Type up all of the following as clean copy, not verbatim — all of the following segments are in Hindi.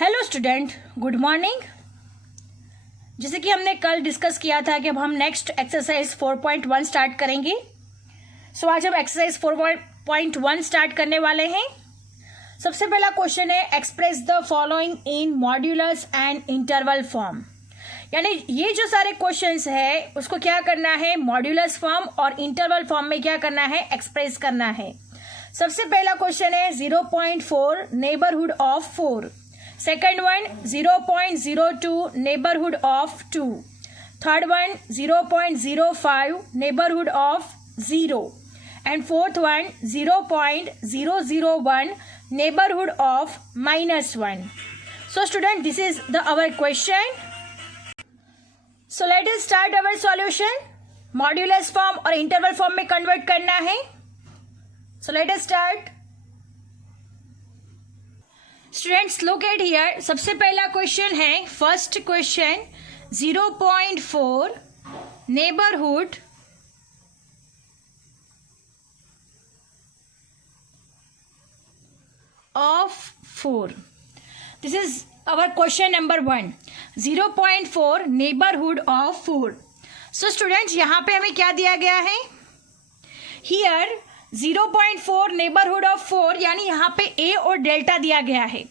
Hello student, good morning. जैसे कि हमने कल डिस्कस किया था कि अब हम नेक्स्ट एक्सरसाइज 4.1 स्टार्ट करेंगे। आज हम एक्सरसाइज 4.1 स्टार्ट करने वाले हैं। सबसे पहला क्वेश्चन है, express the following in modulus and interval form. यानी ये जो सारे क्वेश्चंस है उसको क्या करना है, मॉड्यूलस फॉर्म और इंटरवल फॉर्म में क्या करना है, एक्सप्रेस करना है। सबसे पहला क्वेश्चन है 0.4 neighbourhood of 4। Second one 0.02 neighborhood of 2. Third one 0.05 neighborhood of 0. And fourth one 0.001 neighborhood of -1. So student, this is our question. So let us start our solution. Modulus form और interval form में convert करना है. So let us start. Students look at here. सबसे पहला क्वेश्चन है, first question 0.4 neighbourhood of 4। This is our question number 1, 0.4 neighbourhood of 4। So students यहाँ पे हमें क्या दिया गया है, हियर 0.4 नेबरहुड ऑफ 4, यानी यहाँ पे ए और डेल्टा दिया गया है।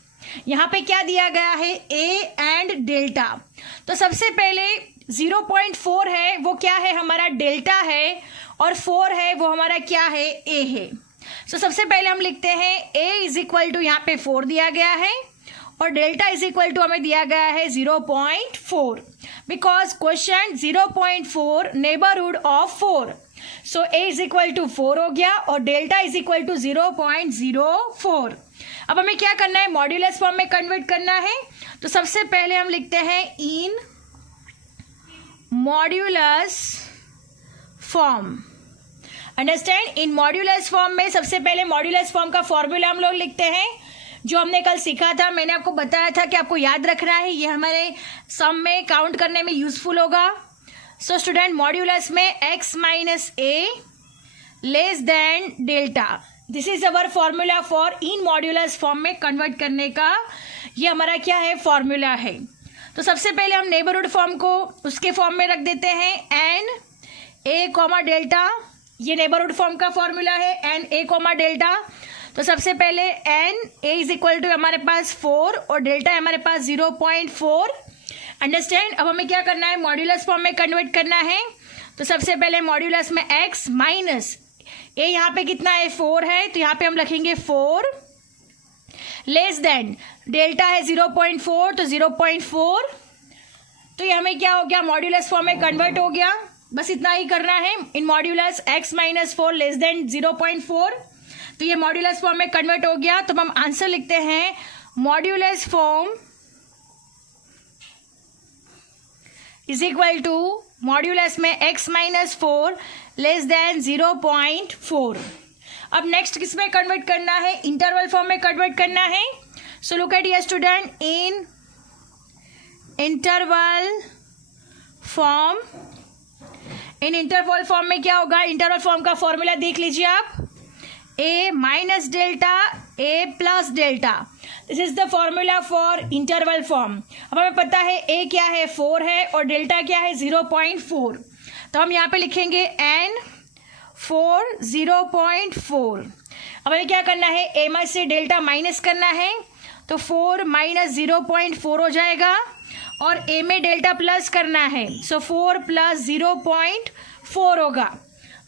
यहाँ पे क्या दिया गया है, ए एंड डेल्टा। तो सबसे पहले 0.4 है वो क्या है, हमारा डेल्टा है, और 4 है वो हमारा क्या है, ए है। सबसे पहले हम लिखते हैं ए इज इक्वल टू, यहाँ पे 4 दिया गया है, और डेल्टा इज इक्वल टू हमें दिया गया है 0.4, because question 0.4 neighbourhood of 4। So a is equal to 4 हो गया और डेल्टा इज इक्वल टू 0.04। अब हमें क्या करना है, मॉड्यूलस फॉर्म में कन्वर्ट करना है। तो सबसे पहले हम लिखते हैं इन मॉड्यूलस फॉर्म। अंडरस्टैंड, इन मॉड्यूलस फॉर्म में सबसे पहले मॉड्यूलस फॉर्म का फॉर्मूला हम लोग लिखते हैं, जो हमने कल सीखा था। मैंने आपको बताया था कि आपको याद रखना है, ये हमारे सम में काउंट करने में यूजफुल होगा। सो स्टूडेंट, मॉड्यूलस में x minus a less than delta, this is our formula for in modulus form में कन्वर्ट करने का। ये हमारा क्या है, फॉर्मूला है। तो सबसे पहले हम नेबरहुड फॉर्म को उसके फॉर्म में रख देते हैं, एन ए कॉमा डेल्टा। ये नेबरहुड फॉर्म का फॉर्मूला है, एन ए कॉमा डेल्टा। तो सबसे पहले N a is equal to हमारे पास 4 और डेल्टा है हमारे पास 0.4। अंडरस्टैंड, अब हमें क्या करना है, मॉड्यूलस फॉर्म में कन्वर्ट करना है। तो सबसे पहले मॉड्यूलस में x माइनस ए, यहाँ पे कितना है, 4 है, तो यहाँ पे हम लिखेंगे 4 लेस देन डेल्टा है 0.4, तो 0.4। तो ये हमें क्या हो गया, मॉड्यूलस फॉर्म में कन्वर्ट हो गया। बस इतना ही करना है, in modulus x minus 4 less than 0.4। तो ये मॉड्यूलस फॉर्म में कन्वर्ट हो गया। तो हम आंसर लिखते हैं, modulus form is equal to modulus में x माइनस 4 लेस देन 0.4। अब नेक्स्ट किस में कन्वर्ट करना है, इंटरवल फॉर्म में कन्वर्ट करना है। सो look at here student, in interval form, in interval form में क्या होगा, इंटरवल फॉर्म का फॉर्मूला देख लीजिए आप, a minus delta a plus delta, this is the formula for interval form. अब हमें पता है a क्या है, 4 है, और डेल्टा क्या है, 0.4। तो हम यहाँ पे लिखेंगे n 4 0.4। अब हमें क्या करना है, a में से डेल्टा माइनस करना है, तो 4 माइनस 0.4 हो जाएगा, और a में डेल्टा प्लस करना है, सो 4 प्लस 0.4 होगा।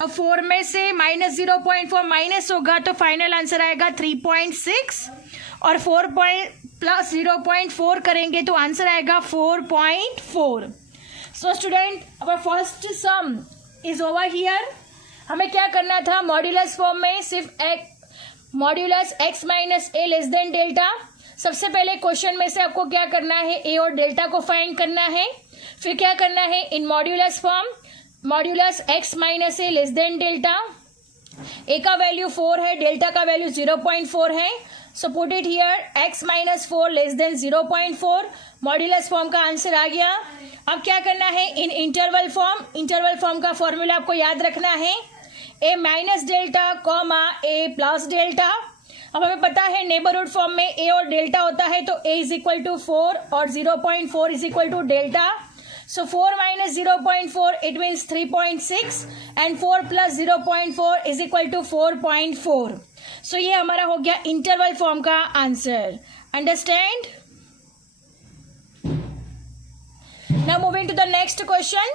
अब 4 में से माइनस 0.4 माइनस होगा, तो फाइनल आंसर आएगा 3.6, और 4 प्लस 0.4 करेंगे तो आंसर आएगा 4.4। So student, our first some is over here. हमें क्या करना था, मॉड्यूलस फॉर्म में सिर्फ modulus x minus a less than delta. सबसे पहले क्वेश्चन में से आपको क्या करना है, ए और डेल्टा को फाइंड करना है। फिर क्या करना है, in modulus form modulus x minus a less than delta. A का वैल्यू 4 है, डेल्टा का वैल्यू 0.4 है, so put it here, x minus 4 less than 0.4। Modulus form का आंसर आ गया। अब क्या करना है, in interval form, interval form का फॉर्मूला आपको याद रखना है, a minus delta comma a plus delta. अब हमें पता है नेबरहुड फॉर्म में ए और डेल्टा होता है, तो ए इज इक्वल टू 4 और 0.4 is equal to delta. So 4 minus 0.4 it means 3.6 and 4 plus 0.4 is equal to 4.4. So ये हमारा हो गया इंटरवल फॉर्म का answer. Understand? Now moving to the next question.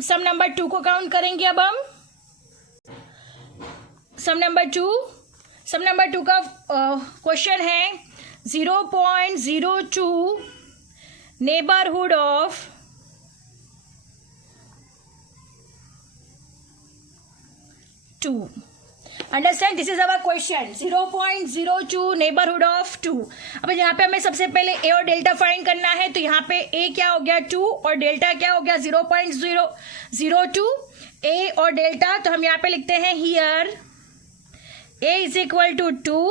सम नंबर 2 को काउंट करेंगे अब हम. सम नंबर 2 का क्वेश्चन है 0.02 neighbourhood of two. Understand, this is our question. 0.02 neighbourhood of 2. अब यहाँ पे हमें सबसे पहले ए और डेल्टा फाइंड करना है, तो यहाँ पे ए क्या हो गया 2 और डेल्टा क्या हो गया 0.002. ए और डेल्टा, तो हम यहाँ पे लिखते हैं here a is equal to 2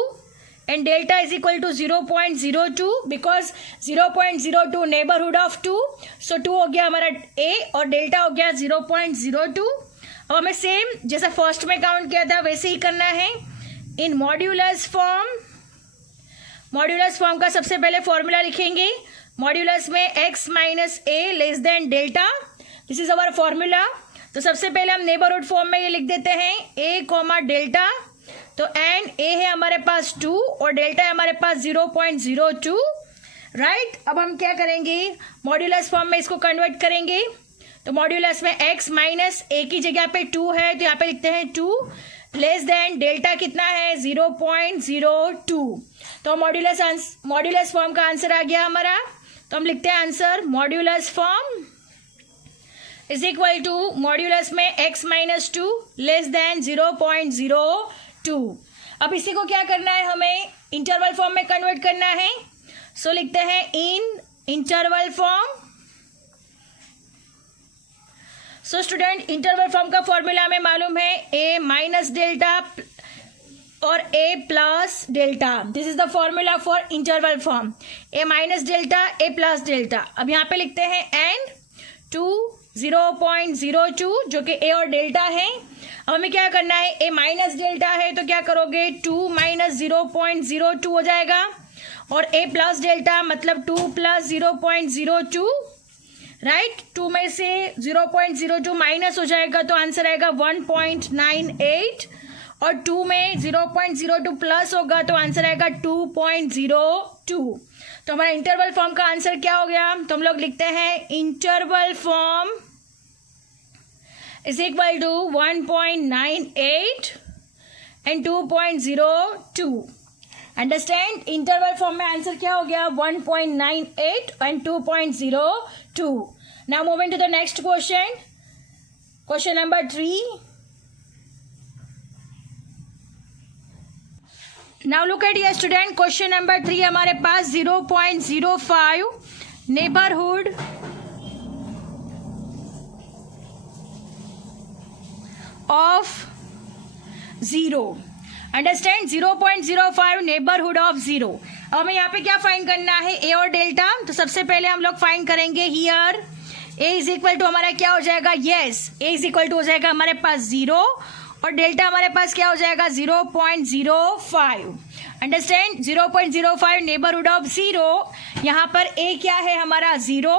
and delta is equal to 0.02 because 0.02 neighbourhood of 2. So 2 हो गया हमारा ए और डेल्टा हो गया 0.02. अब हमें सेम जैसा फर्स्ट में काउंट किया था वैसे ही करना है इन मॉड्यूलस फॉर्म का सबसे पहले फॉर्मूला लिखेंगे. मॉड्यूलस में x minus a less than delta. This is our formula. तो सबसे पहले हम नेबरहुड फॉर्म में ये लिख देते हैं a कॉमा डेल्टा. तो एंड a है हमारे पास 2 और डेल्टा है हमारे पास 0.02. राइट. अब हम क्या करेंगे, मॉड्यूलस फॉर्म में इसको कन्वर्ट करेंगे. तो मॉड्यूलस में x माइनस ए की जगह पे 2 है, तो यहाँ पे लिखते हैं 2 लेस देन डेल्टा कितना है 0.02. तो मॉड्यूलस फॉर्म का आंसर आ गया हमारा. तो हम लिखते हैं answer modulus form is equal to modulus में x माइनस 2 लेस देन 0.02. अब इसी को क्या करना है, हमें इंटरवल फॉर्म में कन्वर्ट करना है. सो लिखते हैं in interval form. So student, interval form का फॉर्मूला हमें मालूम है a माइनस डेल्टा और a plus delta. This is the formula for interval form. a minus delta a plus delta. अब यहाँ पे लिखते हैं एंड 2 0.02 जो कि a और डेल्टा है. अब हमें क्या करना है, a माइनस डेल्टा है तो क्या करोगे 2 माइनस 0.02 हो जाएगा और a प्लस डेल्टा मतलब 2 प्लस 0.02. राइट. 2 में से 0.02 माइनस हो जाएगा तो आंसर आएगा 1.98 और 2 में 0.02 प्लस होगा तो आंसर आएगा 2.02. तो हमारा इंटरवल फॉर्म का आंसर क्या हो गया, तो हम लोग लिखते हैं interval form is equal to 1.98 and 2.02. Understand, interval form में आंसर क्या हो गया 1.98 and 2.02. Now moving to the next question. Question number 3. Now look at ये स्टूडेंट, क्वेश्चन नंबर 3 हमारे पास 0.05 neighbourhood of 0. Understand, 0.05 neighbourhood of 0. अब हमें यहाँ पे क्या फाइंड करना है, ए और डेल्टा. तो सबसे पहले हम लोग फाइंड करेंगे here a is equal to हमारा क्या हो जाएगा, yes a is equal to हो जाएगा हमारे पास 0 और डेल्टा हमारे पास क्या हो जाएगा 0.05. Understand, 0.05 neighbourhood of 0. यहाँ पर ए क्या है हमारा 0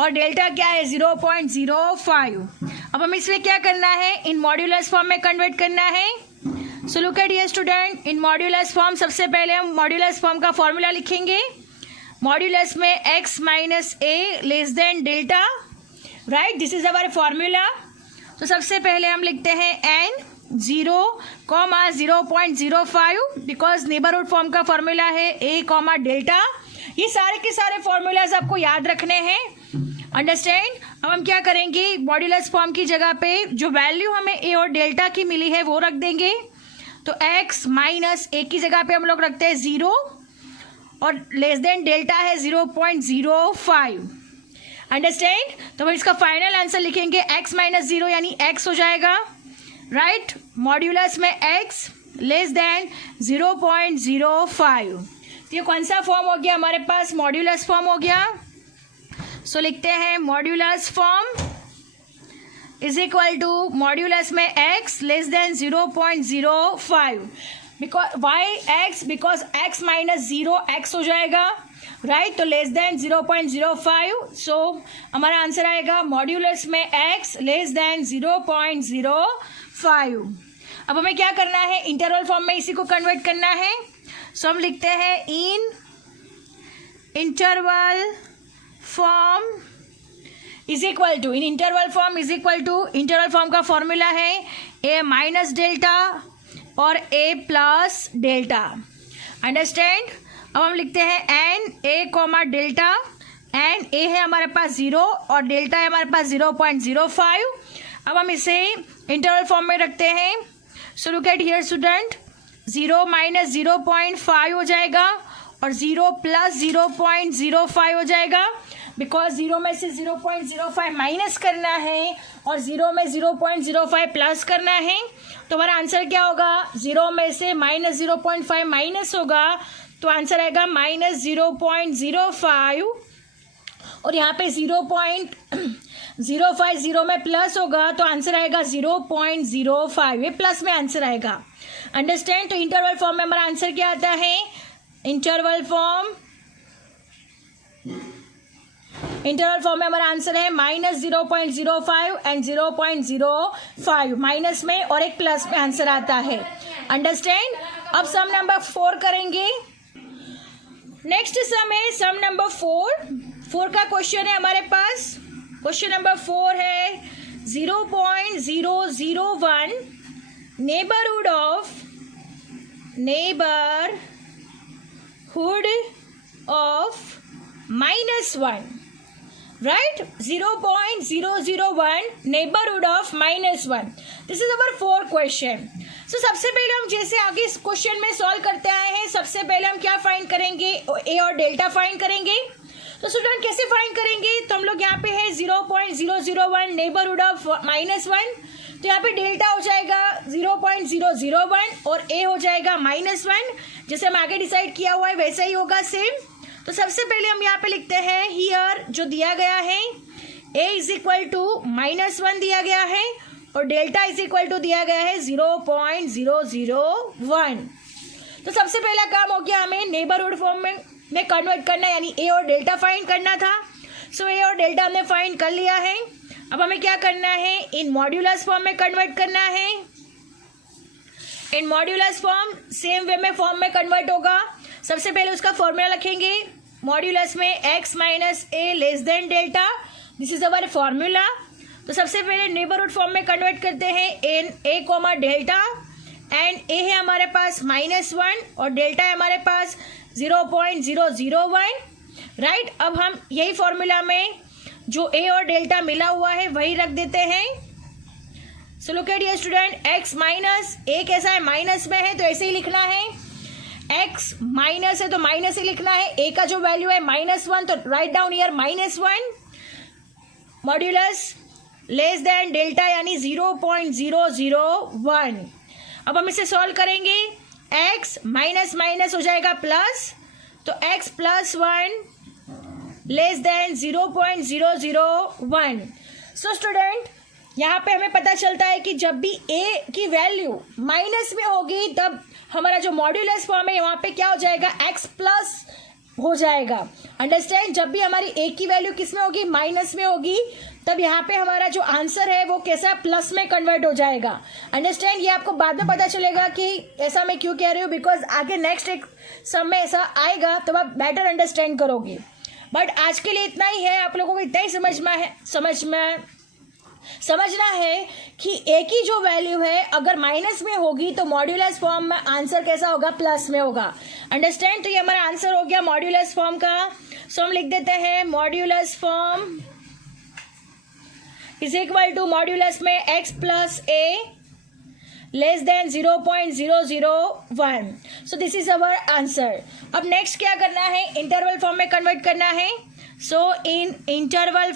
और डेल्टा क्या है 0.05. अब हमें इसमें क्या करना है, इन मॉड्यूलस फॉर्म में कन्वर्ट करना है. सो लुक एट ये स्टूडेंट, इन मॉड्यूलस फॉर्म सबसे पहले हम मॉड्यूलस फॉर्म का फॉर्मूला लिखेंगे. मॉड्यूलस में x minus a less than delta. Right, this is our formula. तो सबसे पहले हम लिखते हैं n 0, 0.05 बिकॉज नेबरहुड फॉर्म का फॉर्मूला है a, डेल्टा. ये सारे के सारे फॉर्मूलाज आपको याद रखने हैं. अंडरस्टैंड. अब हम क्या करेंगे, मॉड्यूलस फॉर्म की जगह पे जो वैल्यू हमें a और डेल्टा की मिली है वो रख देंगे. तो x माइनस ए की जगह पे हम लोग रखते हैं 0 और लेस देन डेल्टा है 0.05. अंडरस्टैंड. तो हम इसका फाइनल आंसर लिखेंगे x माइनस 0 यानी x हो जाएगा. राइट. मॉड्यूलस में x लेस देन 0.05. तो ये कौन सा फॉर्म हो गया हमारे पास, मॉड्यूलस फॉर्म हो गया. सो लिखते हैं modulus form is equal to modulus में x less than 0.05. Because y x, because x minus 0 x हो जाएगा, राइट. तो लेस देन 0.05. सो हमारा आंसर आएगा मॉड्यूलस में एक्स लेस देन 0.05. अब हमें क्या करना है, इंटरवल फॉर्म में इसी को कन्वर्ट करना है. सो हम लिखते हैं in interval form is equal to, in interval form is equal to, interval form का फॉर्मूला है ए माइनस डेल्टा और ए प्लस डेल्टा. अंडरस्टैंड. अब हम लिखते हैं N a comma delta. N a है हमारे पास 0 और डेल्टा है हमारे पास 0.05. अब हम इसे इंटरवल फॉर्म में रखते हैं. So look at here student, 0 minus 0.5 हो जाएगा और 0 प्लस 0.05 हो जाएगा. बिकॉज 0 में से 0.05 माइनस करना है और 0 में 0.05 प्लस करना है. तो हमारा आंसर क्या होगा, 0 में से माइनस 0.5 माइनस होगा तो आंसर आएगा माइनस 0.05. और यहाँ पे 0.05 0 में प्लस होगा तो आंसर आएगा 0.05. ये प्लस में आंसर आएगा. अंडरस्टैंड. तो इंटरवल फॉर्म में हमारा आंसर क्या आता है, इंटरवल फॉर्म में हमारा आंसर है माइनस 0.05 एंड 0.05. माइनस में और एक प्लस में आंसर आता है. अंडरस्टैंड. अब सम नंबर 4 करेंगे. नेक्स्ट सम है सम नंबर 4 का क्वेश्चन है हमारे पास. क्वेश्चन नंबर 4 है 0.001 neighbourhood of -1. Right. 0.001 neighbourhood of -1. This is our 4 question. So सबसे पहले हम जैसे आगे इस क्वेश्चन में सॉल्व करते आए हैं, सबसे पहले हम क्या फाइंड करेंगे, ए और डेल्टा फाइंड करेंगे. तो स्टूडेंट कैसे फाइंड करेंगे, तो हम लोग यहाँ पे है 0.001 नेबरहुड ऑफ -1. तो यहाँ पे डेल्टा हो जाएगा 0.001 और ए हो जाएगा -1. जैसे हम आगे डिसाइड किया हुआ है वैसा ही होगा सेम. तो सबसे पहले हम यहाँ पे लिखते हैं हियर जो दिया गया है a इज इक्वल टू -1 दिया गया है और डेल्टा इज इक्वल टू दिया गया है 0.001. तो सबसे पहला काम हो गया हमें नेबरहुड फॉर्म में कन्वर्ट करना, यानी ए और डेल्टा फाइंड करना था. सो ए और डेल्टा हमने फाइंड कर लिया है. अब हमें क्या करना है, इन मॉड्यूलस फॉर्म में कन्वर्ट करना है. In modulus form same way में फॉर्म में कन्वर्ट होगा. सबसे पहले उसका फॉर्मूला रखेंगे. मॉड्यूलस में x minus a less than delta, this is our formula. तो सबसे पहले नेबरहुड फॉर्म में कन्वर्ट करते हैं इन ए कॉमा डेल्टा. एंड ए है हमारे पास -1 और डेल्टा है हमारे पास 0.001. राइट. अब हम यही फॉर्मूला में जो ए और डेल्टा मिला हुआ है वही रख देते हैं. So look at here student, x minus a कैसा है, माइनस में है तो ऐसे ही लिखना है. x माइनस है तो माइनस ही लिखना है. a का जो वैल्यू है -1 तो write down here -1. Modulus less than delta यानी 0.001. अब हम इसे सॉल्व करेंगे. x माइनस माइनस हो जाएगा प्लस, तो x plus 1 less than 0.001. So student यहाँ पे हमें पता चलता है कि जब भी a की वैल्यू माइनस में होगी तब हमारा जो मॉड्यूलस फॉर्म है वहाँ पे क्या हो जाएगा, x प्लस हो जाएगा. अंडरस्टैंड. जब भी हमारी a की वैल्यू किस में होगी, माइनस में होगी, तब यहाँ पे हमारा जो आंसर है वो कैसा प्लस में कन्वर्ट हो जाएगा. अंडरस्टैंड. ये आपको बाद में पता चलेगा कि ऐसा मैं क्यों कह रही हूँ, बिकॉज आगे नेक्स्ट एक सम में ऐसा आएगा तब आप बेटर अंडरस्टैंड करोगे. बट आज के लिए इतना ही है. आप लोगों को इतना ही समझना है कि ए की जो वैल्यू है अगर माइनस में होगी तो मॉड्यूलस फॉर्म में आंसर कैसा होगा, प्लस में होगा. अंडरस्टैंड. तो ये हमारा आंसर हो गया मॉड्यूलस फॉर्म का. सो हम लिख देते हैं modulus form is equal to modulus में x plus a less than 0.001. So this is our answer. अब नेक्स्ट क्या करना है, इंटरवल फॉर्म में कन्वर्ट करना है. सो इन इंटरवल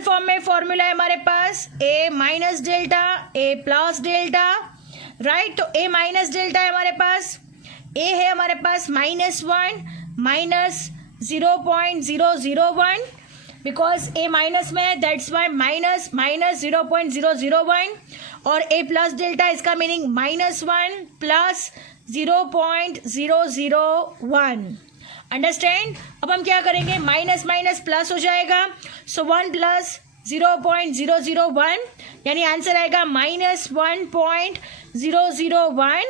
फॉर्म में फॉर्मूला है हमारे पास a minus delta a plus delta. Right. तो a माइनस डेल्टा है हमारे पास, a है हमारे पास -1 माइनस 0.001. बिकॉज ए माइनस में है, दैट्स वाई माइनस माइनस 0.001 और ए प्लस डेल्टा इसका मीनिंग -1 प्लस 0.001. अंडरस्टैंड. अब हम क्या करेंगे, माइनस माइनस प्लस हो जाएगा, सो 1 प्लस 0.001 यानी आंसर आएगा -1.001.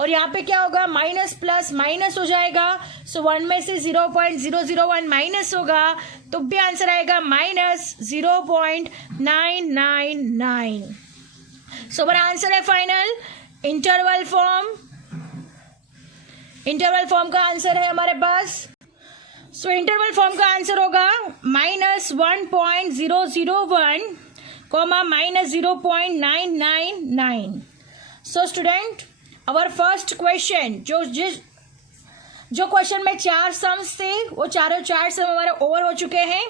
और यहाँ पे क्या होगा, माइनस प्लस माइनस हो जाएगा, सो 1 में से 0.001 माइनस होगा तो भी आंसर आएगा -0.999. सो हमारा आंसर है final interval form. Interval form का आंसर है हमारे पास. सो इंटरवल फॉर्म का आंसर होगा -1.001 comma -0.999. So student, our first question जो क्वेश्चन में 4 सम्स थे वो चारों 4 सम हमारे ओवर हो चुके हैं.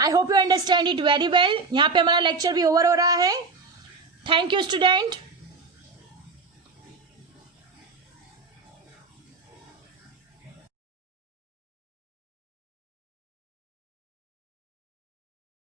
I hope you understand it very well. यहाँ पे हमारा लेक्चर भी ओवर हो रहा है. Thank you student.